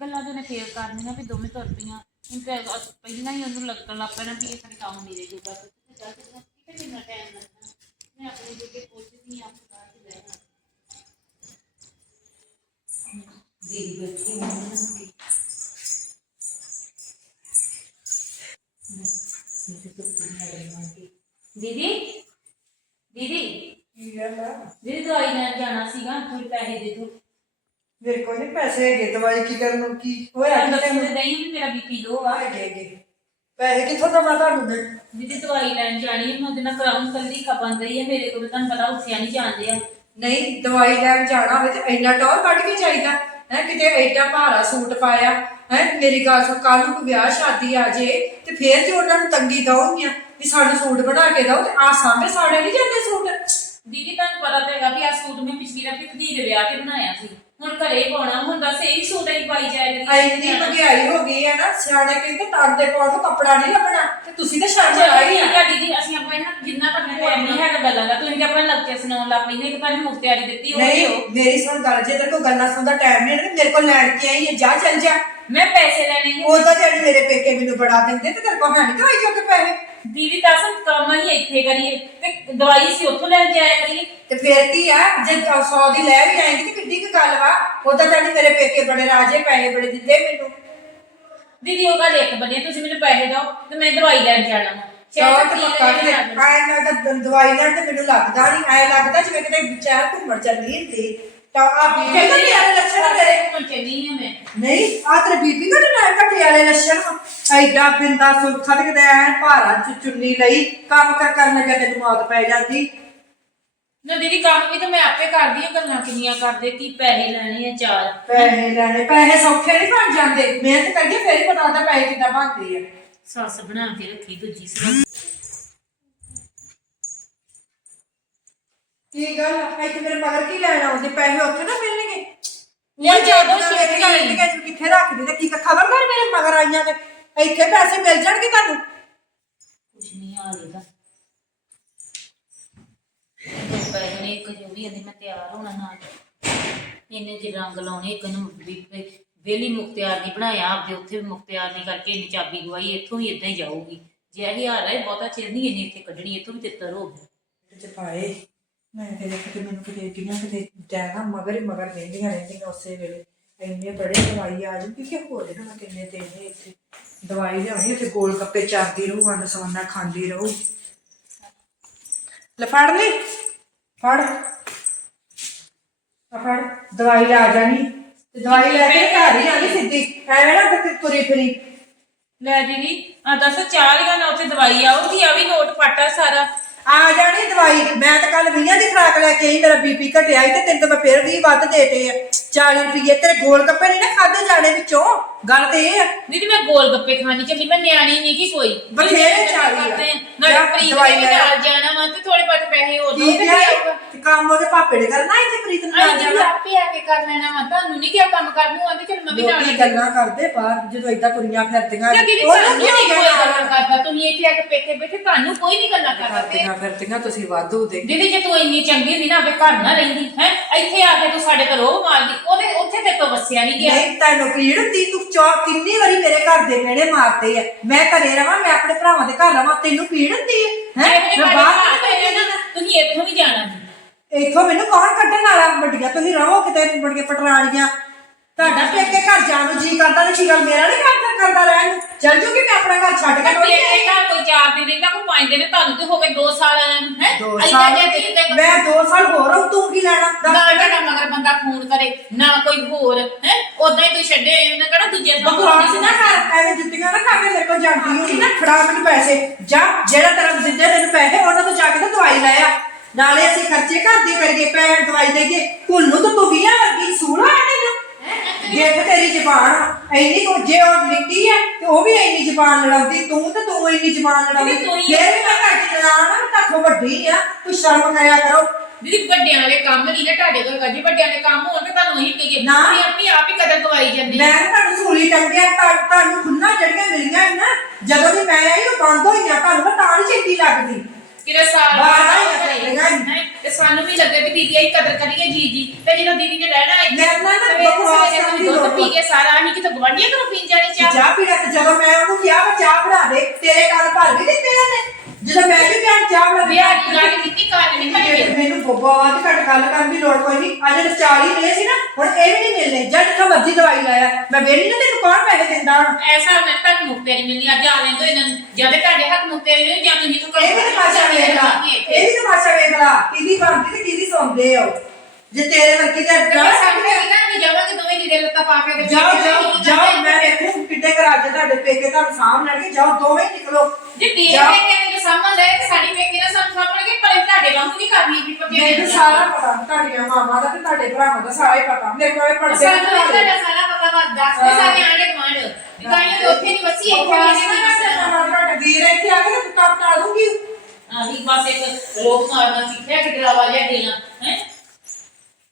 ਗੱਲਾਂ ਤੇ ਨੇ ਫੇਰ ਕਰਨੀਆਂ ਵੀ ਦੋਵੇਂ ਤੁਰ ਪਈਆਂ। ਹੁਣ ਤੇ ਅਸ- ਪਹਿਲਾਂ ਹੀ ਉਹਨੂੰ ਲੱਗਣ ਲੱਗ ਪੈਣਾ ਵੀ ਇਹ ਸਾਡੇ ਕੰਮ ਮੇਰੇ ਜੋਗਾ। ਤੇ ਚੱਲ ਚੱਲ ਕਿਤੇ ਕਿੰਨਾ ਟਾਈਮ ਲੱਗਣਾ? ਮੈਂ ਆਪਣੇ ਜੋਗੇ ਪੁੱਛਦੀ ਆ ਆਪਣਾ ਤੇ ਲੈ ਆ ਦੀਦੀ ਬੈਠੀ ਮੰਮੀ ਦੀਦੀ? ਦੀਦੀ? ਕੀ ਗੱਲ ਆ? ਦੀਦੀ ਦਵਾਈ ਲੈਣ ਜਾਣਾ ਸੀਗਾ ਥੋੜੇ ਪੈਸੇ ਦੇ ਦਿਓ। ਮੇਰੇ ਕੋਲ ਨਹੀਂ ਪੈਸੇ ਹੈਗੇ ਦਵਾਈ ਕੀ ਕਰਨ ਨੂੰ ਕੀ ਹੋਇਆ ਮੈਂ ਕਿਤੇ ਦੱਸਦੇ ਨਹੀਂ ਵੀ ਮੇਰਾ ਬੀਪੀ ਲੋ ਆ। ਹੈਗੇ ਹੈਗੇ। ਪੈਸੇ ਕਿੱਥੋਂ ਦਵਾਂ ਤੁਹਾਨੂੰ ਮੈਂ ਦੀਦੀ ਦਵਾਈ ਲੈਣ ਜਾਣੀ ਹੈ ਮੈਂ ਉਹਦੇ ਨਾਲ ਕਰਾਉਂ ਕੱਲੀ ਖਪਨ ਰਹੀ ਹੈ ਮੇਰੇ ਕੋਲ ਤੁਹਾਨੂੰ ਪਤਾ ਉੱਠਿਆ ਨਹੀਂ ਜਾਂਦੇ ਆ ਨਹੀਂ ਦਵਾਈ ਲੈਣ ਜਾਣਾ ਹੋਵੇ ਤੇ ਇੰਨਾ ਟੌਰ ਕੱਢ ਕੇ ਚਾਹੀਦਾ ਹੈ ਕਿਤੇ ਐਡਾ ਭਾਰਾ ਸੂਟ ਪਾਇਆ। ਹੈ ਮੇਰੀ ਗੱਲ ਸੁਣ ਕੱਲ ਨੂੰ ਕੋਈ ਵਿਆਹ ਸ਼ਾਦੀ ਆ ਜੇ ਤੇ ਫੇਰ ਜੇ ਉਹਨਾਂ ਨੂੰ ਤੰਗੀ ਦਊਗੀਆਂ। ਵੀ ਸਾਨੂੰ ਸੂਟ ਬਣਾ ਕੇ ਦਿਓ ਤੇ ਆ ਸਾਹਮਣੇ ਸਾੜੇ ਨਹੀਂ ਜਾਂਦੇ ਸੂਟ। ਦੀਦੀ ਤੁਹਾਨੂੰ ਪਤਾ ਤਾਂ ਹੈਗਾ ਵੀ ਆ ਸੂਟ ਮੈਂ ਪਿਛਲੀ ਵਾਰ ਭਤੀ ਦੇ ਵਿਆਹ ਤੇ ਬਣਾਇਆ ਸੀ। ਹੁਣ ਘਰੇ ਪਾਉਣਾ ਹੁਣ ਦੱਸ ਇਹ ਸੂਟ ਹੀ ਪਾਈ ਕਰੀ ਇੰਨੀ ਮਹਿੰਗਾਈ ਹੋ ਗਈ ਹੈ ਨਾ ਸਿਆਣੇ ਕਹਿੰਦੇ ਤਾਂ ਦੇ ਪਾਉਣ ਨੂੰ ਕੱਪੜਾ ਨਹੀਂ ਲੱਭਣਾ ਤੇ ਤੁਸੀਂ ਤਾਂ ਸ਼ਰਮ ਆਈ ਆ। ਦੀਦੀ ਅਸੀਂ ਆਪਣੇ ਨਾ ਜਿੰਨਾ ਟਾਈਮ ਨਹੀਂ ਹੈਗਾ ਗੱਲਾਂ ਦਾ ਤੁਸੀਂ ਤੇ ਆਪਣਾ ਲੱਗੇ ਸੁਣਾਉਣ ਲੱਗ ਪੈਂਦੇ ਕਿ ਤੁਹਾਨੂੰ ਮੁਖਤਿਆਰੀ ਦਿੱਤੀ ਉਹ ਨਹੀਂ। ਮੇਰੀ ਸੁਣ ਗੱਲ ਜੇ ਤੇਰੇ ਕੋਲ ਗੱਲਾਂ ਸੁਣਦਾ ਟਾਈਮ ਨਹੀਂ ਹੈ ਮੇਰੇ ਕੋਲ ਲੈਣ ਕੇ ਆਈ ਹੈ ਜਾ ਚੱਲ ਜਾ। ਮੈਂ ਪੈਸੇ ਲੈਣੇ ਨੇ। ਉਹਦਾ ਜਿਹੜੀ ਮੇਰੇ ਪੇਕੇ ਮੈਨੂੰ ਬੜਾ ਦਿੰਦੇ ਤੇ ਤੇਰੇ ਕੋਲ ਹੈ ਨਹੀਂ ਦਵਾਈ ਜੋਗੇ ਪੈਸੇ। ਦੀਦੀ ਦੱਸ ਕੰਮ ਹੀ ਇੱਥੇ ਕਰੀਏ ਤੇ ਦਵਾਈ ਸੀ ਉੱਥੋਂ ਲੈਣ ਜਾਇਆ ਕਰੀਏ। ਤੇ ਫੇਰ ਕੀ ਆ ਜੇ 100 ਦੀ ਲੈ ਵੀ ਆਏਗੀ ਤੇ ਕਿੱਡੀ ਕੁ ਗੱਲ ਵਾ ਉਹਦਾ ਤਾਂ ਨੀ ਮੇਰੇ ਪੇਕੇ ਬੜੇ ਰਾਜੇ ਪੈਸੇ ਬੜੇ ਦਿੰਦੇ ਮੈਨੂੰ। ਦੀਦੀ ਉਹ ਗੱਲ ਇੱਕ ਬਣੀ ਤੁਸੀਂ ਮੈਨੂੰ ਪੈਸੇ ਦਿਓ ਤੇ ਮੈਂ ਦਵਾਈ ਲੈਣ ਜਾਣਾ। ਵਾ ਚਾਹ ਤੇ ਪੱਕਾ। ਆਏ ਨਾ ਤਾਂ ਦਵਾਈ ਲੈਣ ਤੇ ਮੈਨੂੰ ਲੱਗਦਾ ਨਹੀਂ ਐ ਲੱਗਦਾ ਜਿਵੇਂ ਕਿਤੇ ਵਿਚਾਰ ਘੁੰਮਣ ਚੱਲੀ ਹੁੰਦੀ। ਤਾਂ ਆ ਬੀਬੀ ਦਾ ਯਾਰ ਲੱਛਣ ਆ ਤੇਰੇ। ਹੁਣ ਚੱਲੀ ਹਾਂ ਮੈਂ। ਨਹੀਂ ਆ ਤੇਰੇ ਬੀਬੀ ਦਾ ਨਾ ਘਟੇ ਵਾਲੇ ਲੱਛਣ? ਵਾ। ਐਡਾ ਬਿੰਦਾ ਸੁਰਖਾ ਤੇ ਕਿਤੇ ਐ ਭਾਰਾ ਚ ਚੁੰਨੀ ਲਈ ਕੰਮ ਕਰ ਕਰਨ ਲੱਗਿਆ ਤੈਨੂੰ ਮੌਤ ਪੈ ਜਾਂਦੀ। ਨਾ ਦੀਦੀ ਕੰਮ ਵੀ ਤਾਂ ਮੈਂ ਆਪੇ ਕਰਦੀ ਹਾਂ ਗੱਲਾਂ ਕਿੰਨੀਆਂ ਕਰਦੇ ਕੀ ਪੈਸੇ ਲੈਣੇ ਆ ਚਾਰ। ਪੈਸੇ ਲੈਣੇ ਪੈਸੇ ਸੌਖੇ ਨਹੀਂ ਬਣ ਜਾਂਦੇ। ਮਿਹਨਤ ਕਰੀਏ ਫੇਰ ਹੀ ਪਤਾ ਹੁੰਦਾ ਪੈਸੇ ਕਿੱਦਾਂ ਬਣਦੇ ਆ। ਸੱਸ ਬਣਾ ਕੇ ਰੱਖੀ ਦੂਜੀ ਸੀ ਕੀ ਗੱਲ ਆ? ਇੱਥੇ ਮੇਰੇ ਮਗਰ ਕੀ ਲੈਣ ਆਉਂਦੇ? ਪੈਸੇ ਉੱਥੇ ਨਾ ਮਿਲਣਗੇ। ਨਹੀਂ, ਜਦੋਂ ਛੇਤੀ ਛੇਤੀ- ਕਿ ਕਿੱਥੇ ਰੱਖਦੇ ਤੇ ਕੀ ਖਬਰਦਾਰ ਮੇਰੇ ਮਗਰ ਆਈਆਂ ਤੇ? ਇੱਥੇ ਪੈਸੇ ਮਿਲ ਜਾਣਗੇ ਤੁਹਾਨੂੰ? ਕੁਛ ਨਹੀਂ ਹਾਲੇਗਾ ਦੋ ਪੈਸੇ ਨੇ ਇੱਕ ਜੋ ਵੀ ਇਹਦੇ ਮੈਂ ਤਿਆਰ ਹੋਣਾ ਨਾਲ ਇਹਨੇ ਜੇ ਰੰਗ ਲਾਉਣੇ ਇੱਕ ਨੂੰ ਵੇਲੀ ਮੁਖਤਿਆਰ ਨਹੀਂ ਬਣਾਇਆ ਆਪਦੇ ਉੱਥੇ ਵੀ ਮੁਖਤਿਆਰ ਨਹੀਂ ਕਰਕੇ ਇਹਨੇ ਚਾਬੀ ਗਵਾਈ ਇੱਥੋਂ ਵੀ ਇਦਾਂ ਹੀ ਜਾਊਗੀ। ਜੇ ਇਹ ਹਾਲ ਹੈ ਬਹੁਤਾ ਚਿਰ ਨਹੀਂ ਇਹਨੇ ਇੱਥੇ ਕੱਢਣੀ ਇੱਥੋਂ ਵੀ ਤਿੱਤਰ ਹੋ ਗਿਆ ਤੇ ਪਾਏ। ਮੈਂ ਤੇਰੇ ਕਿਤੇ ਮੈਨੂੰ ਕਿਤੇ ਦੀਆਂ ਕਿਤੇ ਜਾਣਾ ਮਗਰ ਹੀ ਮਗਰ ਰਹਿੰਦੀਆਂ ਰਹਿੰਦੀਆਂ ਉਸੇ ਵੇਲੇ। ਇੰਨੇ ਬੜੇ ਦਵਾਈ ਆ ਜੂ ਕਿ ਹੋਰ ਇਹਨਾਂ ਕਿੰਨੇ ਤੇ ਨੇ ਇੱਥੇ? ਦਵਾਈ ਲਿਆਉਣੀ ਤੇ ਗੋਲ ਗੱਪੇ ਚਾਰਦੀ ਰਹੂ ਵੰਡ ਸਵੰਨਾ ਖਾਂਦੀ ਰਹੂ। ਲੈ ਫੜ ਲਈ ਫੜ। ਆ ਫੜ, ਦਵਾਈ ਲੈ ਜਾਣੀ ਤੇ ਦਵਾਈ ਲੈ ਕੇ ਘਰ ਹੀ ਆਣੀ ਸਿੱਧੀ। ਐਵੇਂ ਨਾ ਕਿਤੇ ਤੁਰੀ ਫਿਰੀ। ਲੈ ਦੀਦੀ ਆ ਦੱਸ ਚਾਰ ਗਾ ਨਾ ਉੱਥੇ ਦਵਾਈ ਆਊਗੀ, ਆ ਵੀ ਨੋਟ ਪਾਟਾ ਸਾਰਾ। ਆ ਜਾਣੀ ਦਵਾਈ। ਮੈਂ ਤਾਂ ਕੱਲ 20 ਦੀ ਖਰਾਕ ਲੈ ਕੇ ਆਈ, ਮੇਰਾ ਬੀਪੀ ਘਟਿਆ ਸੀ ਤੇ ਤੈਨੂੰ ਤਾਂ ਮੈਂ ਫਿਰ 20 ਵੱਧ ਦੇਤੇ ਆ। 40 ਰੁਪਏ ਤੇਰੇ ਗੋਲ ਗੱਪੇ ਨਹੀਂ ਨਾ ਖਾਦੇ ਜਾਣੇ ਵਿੱਚੋਂ? ਗੱਲ ਤੇ ਇਹ ਆ। ਦੀਦੀ ਮੈਂ ਗੋਲ ਗੱਪੇ ਖਾਣੀ ਚੱਲੀ ਮੈਂ ਨਿਆਣੀ ਨਹੀਂ ਕੀ ਕੋਈ ਬਥੇਰੇ ਚਾਲੀ ਆ। ਨਾ ਜਾ, ਪ੍ਰੀਤ ਦਵਾਈ ਨੇ ਵੀ ਲੈ ਆ। ਨਾਲ ਜਾਣਾ ਵਾ ਤੇ ਥੋੜੇ ਬਹੁਤ ਪੈਸੇ ਹੋਰ ਦੋ ਠੀਕ ਤੇ ਹੈ ਤੇ ਕੰਮ ਉਹਦੇ ਪਾਪੇ ਨੇ ਕਰਨਾ ਇੱਥੇ ਪ੍ਰੀਤ ਨੂੰ ਨਾਲ ਜਾਣਾ। ਆਪੇ ਆ ਕੇ ਕਰ ਲੈਣਾ ਵਾ ਤੁਹਾਨੂੰ ਨਹੀਂ ਕਿਹਾ ਕੰਮ ਕਰਨ ਨੂੰ ਆਂਦੇ ਚਲ ਮੈਂ ਵੀ ਨਾਲ ਲੋਕੀ ਗੱਲਾਂ ਕਰਦੇ ਬਾਹਰ ਜਦੋਂ ਏਦਾਂ ਤੁਰੀਆਂ ਫਿਰਦੀਆਂ ਤੇ ਦੀਦੀ ਉਹਨੂੰ ਸਾਨੂੰ ਕੀ ਨਹੀਂ ਕੋਈ ਗਿਆ ਗੱਲਾਂ ਕਰਦਾ? ਤੁਸੀਂ ਇੱਥੇ ਆ ਕੇ ਪੇਕੇ ਬੈਠੇ ਤੁਹਾਨੂੰ ਕੋਈ ਨਹੀਂ ਗੱਲਾਂ ਕਰਦਾ ਤੇ ਫਿਰਦੀਆਂ ਫਿਰਦੀਆਂ ਤੁਸੀਂ ਵਾਧੂ ਦੇ। ਦੀਦੀ ਜੇ ਤੂੰ ਇੰਨੀ ਚੰਗੀ ਹੁੰਦੀ ਨਾ ਆਪਣੇ ਘਰ ਨਾ ਰਹਿੰਦੀ ਹੈ? ਇੱਥੇ ਆ ਕੇ ਤੂੰ ਸਾਡੇ ਘਰ ਉਹ ਮਾਰਦੀ। ਉਹਦੇ ਉੱਥੇ ਤੇ ਤੋਂ ਵਸਿਆ ਨਹੀਂ ਗਿਆ। ਨਹੀਂ ਤੈਨੂੰ ਪੀੜ ਹੁੰਦੀ? ਤੂੰ ਚੌ ਕਿੰਨੀ ਵਾਰੀ ਮੇਰੇ ਘਰ ਦੇ ਮੇੜੇ ਮਾਰਦੇ ਆ। ਮੈਂ ਘਰੇ ਰਵਾਂ ਮੈਂ ਆਪਣੇ ਭਰਾਵਾਂ ਦੇ ਘਰ ਰਵਾਂ। ਤੈਨੂੰ ਪੀੜ ਹੁੰਦੀ? ਹੈ? ਹੈ ਮੈਂ ਬਾਹਰ ਤੁਸੀਂ ਇੱਥੋਂ ਵੀ ਜਾਣਾ ਜੀ। ਇੱਥੋਂ ਮੈਨੂੰ ਕੌਣ ਕੱਢਣ ਵਾਲਾ? ਵੱਡੀਆਂ ਤੁਸੀਂ ਰਹੋ ਕਿਤੇ ਵੱਡੀਆਂ ਪਟਰਾਣੀਆਂ ਤੁਹਾਡਾ ਪੇਕੇ ਘਰ ਜਾਣ ਨੂੰ ਜੀ ਕਰਦਾ ਕੀ ਗੱਲ ਮੇਰਾ ਨਹੀਂ ਕਰਦਾ ਕਰਦਾ ਰਹਿਣ। ਚੱਲ ਜੂਗੀ ਮੈਂ ਆਪਣਾ ਘਰ ਛੱਡ ਕੇ ਤੇ ਟੁੱਟ ਇਹ ਘਰ ਕੋਈ ਚਾਰ ਪੰਜ ਦਿਨ ਤੁਹਾਨੂੰ ਤੇ ਹੋ ਗਏ 2 ਸਾਲ ਨੂੰ ਹੈ? ਦੋ ਸਾਲ? ਮੈਂ 2 ਸਾਲ ਹੋਰ ਹਾਂ ਤੂੰ ਕੀ ਲੈਣਾ? ਨਾ ਤੁਹਾਡਾ ਮਗਰ ਬੰਦਾ ਫੋਨ ਕਰੇ ਨਾ ਕੋਈ ਹੋਰ ਹੈ? ਉਦਾਂ ਹੀ ਤੂੰ ਛੱਡੇ ਇਹਨੇ ਕਿਹੜਾ ਦੂਜੇ ਥਾਂ ਬਕਵਾਸ ਨਾ? ਕਰ ਐਵੇਂ ਜੁੱਤੀਆਂ ਨਾ ਖਾ ਕੇ ਮੇਰੇ ਕੋਲ ਜਾਂਦੀ ਹੋਈ ਨਾ ਫੜਾ ਮੈਨੂੰ ਪੈਸੇ। ਜਾ ਜਿਹੜਾ ਤਰਫ ਦਿੰਦੇ ਤੈਨੂੰ ਪੈਸੇ ਉਹਨਾਂ ਤੋਂ ਜਾ ਕੇ ਤੇ ਦਵਾਈ ਲੈ ਆ। ਨਾਲੇ ਅਸੀਂ ਖਰਚੇ ਘਰ ਦੇ ਕਰੀਏ ਪੈਸੇ ਦਵਾਈ ਦੇਈਏ ਨੂੰ ਤਾਂ ਤੂੰ ਵੀਆਂ ਵਰਗੀ ਸੂਲਾ ਆ ਤੈਨੂੰ ਦੇਖ ਤੇਰੀ ਜ਼ਬਾਨ ਐਨੀ ਕੋ ਜੇ ਉਹ ਨਿੱਕੀ ਹੈ ਤੇ ਉਹ ਵੀ ਐਨੀ ਜ਼ਬਾਨ ਲੜਾਉਂਦੀ ਤੂੰ ਤੇ ਤੂੰ ਐਨੀ ਜ਼ਬਾਨ ਲੜਾਉਂਦੀ। ਦੀਦੀ ਤੂੰ ਹੀ ਫੇਰ ਵੀ ਮੈਂ ਘੱਟ ਚਲਾਣਾ ਤਾਂ ਤੋਂ ਵੱਡੀ ਆ ਤੂੰ ਸ਼ਰਮ ਕਰਿਆ ਕਰੋ। ਦੀਦੀ ਵੱਡਿਆਂ ਵਾਲੇ ਕੰਮ ਨਹੀਂ ਨਾ ਤੁਹਾਡੇ ਕੋਲ ਕਦੀ ਵੱਡਿਆਂ ਦੇ ਕੰਮ ਹੋਣ ਤੇ ਤੁਹਾਨੂੰ ਇਹੀ ਕਹੀਏ। ਨਾ। ਤੁਸੀਂ ਆਪਣੀ ਆਪ ਹੀ ਕਦਰ ਦਵਾਈ ਜਾਂਦੇ ਮੈਂ ਤੁਹਾਨੂੰ ਸੂਲੀ ਟੰਗਿਆ ਤਾਂ- ਤੁਹਾਨੂੰ ਖੁੰਨਾ ਜਿਹੜੀਆਂ ਮਿਲੀਆਂ ਸੀ ਨਾ ਜਦੋਂ ਦੀ ਮੈਂ ਆਈ ਉਹ ਬੰਦ ਹੋਈਆਂ ਤੁਹਾਨੂੰ ਮੈਂ ਤਾਂ ਨਹੀਂ ਚੰਗੀ ਲੱਗਦੀ। ਕਿਰੇ ਸਾਲ ਲੱਗੇਗਾ ਹੀ। ਹੈਂ, ਤੇ ਸਾਨੂੰ ਵੀ ਲੱਗੇ ਵੀ ਦੀਦੀ ਆਈ ਕਦਰ ਕਰੀਏ ਜੀ ਜੀ। ਤੇ ਜਦੋਂ ਦੀਦੀ ਨੇ ਰਹਿਣਾ ਹੈ ਮੈਂ ਨਾ ਨਾ ਬਕਵਾਸ ਕਰਦੀ ਦੁੱਧ ਪੀ ਕੇ ਸਾਰਾ ਅਸੀਂ ਕਿਤੇ ਗਵਾਂਢੀਆਂ ਘਰੋਂ ਪੀਣ ਜਾਣੀ ਚਾਹ? ਚਾਹ ਪੀਣਾ ਤੇ ਜਦੋਂ ਮੈਂ ਉਹਨੂੰ ਕਿਹਾ ਮੈਂ ਚਾਹ ਬਣਾ ਦੇ ਤੇਰੇ ਕੰਨ ਭਰ ਵੀ ਦਿੱਤੇ ਉਹਨੇ। ਜਦੋਂ ਮੈਂ ਵੀ ਕਿਹਾ ਚਾਹ ਬਣਾ ਵਿਆਹ ਦੀ ਗੱਲ ਕੀਤੀ ਕਾਜ ਨਹੀਂ ਮੈਨੂੰ- ਕਰੀ ਮੈਨੂੰ ਬਹੁਤ ਘੱਟ ਗੱਲ ਕਰਨ ਦੀ ਲੋੜ ਕੋਈ ਨਹੀਂ। ਅੱਜ ਜਿਹੜੇ 40 ਮਿਲੇ ਸੀ ਨਾ ਹੁਣ ਇਹ ਵੀ ਨਹੀਂ ਮਿਲਨੇ। ਜਦ ਜਿੱਥੋਂ ਮਰਜ਼ੀ ਦਵਾਈ ਲਾਇਆ ਮੈਂ ਵੇਲੀ ਨਾ ਤੈਨੂੰ ਕੌਣ ਪੈਸੇ ਦਿੰਦਾ ਹੁਣ? ਐਸਾ ਮੈਂ ਤੁਹਾਨੂੰ ਮੁਕਤੇ ਨਹੀਂ ਮਿਲਣੀ ਅੱਜ ਆ ਲੈਂਦੋ ਇਹਨਾਂ ਨੂੰ। ਜਦ ਤੁਹਾਡੇ ਹੱਥ ਮੁਕਤੇ ਨਹੀਂ ਜਾਂ ਤੁਸੀਂ ਤੋਂ ਇਹ ਵੀ ਤਮਾਸ਼ਾ ਵੇਖ ਲਾ। ਇਹ ਵੀ ਤਮਾਸ਼ਾ ਵੇਖ ਲਾ। ਕਿਹਦੀ ਬਣਦੀ ਤੇ ਕਿਹਦੀ ਸੌਂਦੇ ਹੋ ਜੇ ਤੇਰੇ ਵਰਗੀ ਤੇ ਡਰ ਜਾਓ ਜਾਓ ਜਾਓ ਮੈਂ ਦੇਖੂ ਕਿੱਡੇ ਘਰ ਅੱਜ ਤੁਹਾਡੇ ਪੇਕੇ ਤੁਹਾਨੂੰ ਸਾਹਮਣੇ ਲੈਣਗੇ। ਜਾਓ ਦੋਵੇਂ ਹੀ ਨਿਕਲੋ। ਜੇ ਤੇਰੇ ਜਾਓ। ਪੇਕੇ ਨੇ ਸਾਹਮਣ ਲੈ ਤੇ ਸਾਡੀ ਪੇਕੇ ਨਾਲ ਸਾਨੂੰ ਸਾਹਮਣੇ ਪਰ ਤੁਹਾਡੇ ਵਾਂਗੂ ਨਹੀਂ ਕਰਨੀ ਵੀ ਪੱਕੇ ਮੈਨੂੰ ਸਾਰਾ ਪਤਾ ਤੁਹਾਡੀਆਂ ਮਾਵਾਂ ਦਾ ਤੇ ਤੁਹਾਡੇ ਭਰਾਵਾਂ ਦਾ ਸਾਰਾ ਹੀ ਪਤਾ। ਮੇਰੇ ਕੋਲ ਇਹ ਪੜਦੇ ਵੀ ਤੁਹਾਡਾ ਸਾਰਾ ਪਤਾ ਵਾ ਦੱਸ ਦੇ ਸਾਰੇ ਆਂਡੇ ਗਵਾਂਡ ਗਾਈਆਂ ਦੇ ਉੱਥੇ ਨਹੀਂ ਵਸੀ ਇੱਥੇ ਨਹੀਂ ਵਸੀ ਵੀਰ ਇੱਥੇ ਆ ਕੇ ਤੇ ਕੱਪ ਟਾ ਦੂੰਗੀ ਆਹੀ ਬਸ ਇੱਕ ਰੋਕ ਮਾਰਨਾ ਸਿੱਖਿਆ ਕਿ ਡਰਾਵਾ ਜਿਹਾ ਦੇਣਾ ਹੈ?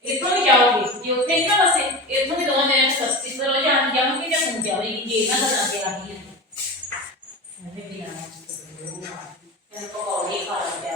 ਇੱਥੋਂ ਨਹੀਂ ਜਾਓਗੇ ਜੇ। ਉੱਥੇ ਨਹੀਂ ਨਾ ਵਸੇ, ਇੱਥੋਂ ਦੇ ਦੋਵਾਂ ਜਣਿਆਂ ਨੂੰ ਸਸਤੀ ਕਰੋ ਜਾਂ ਜਾਓਗੇ ਜਾਂ ਹੁਣ ਜਾਓਗੇ ਜੇ ਇਹਨਾਂ ਦਾ ਲੱਗੇ ਆਹੀ ਹੈ ਮੈਂ ਵੀ ਆਣਾ ਚਾਹੁੰਦੀ ਹਾਂ ਪਕੌੜੇ ਖਾ ਲੈਂਦੇ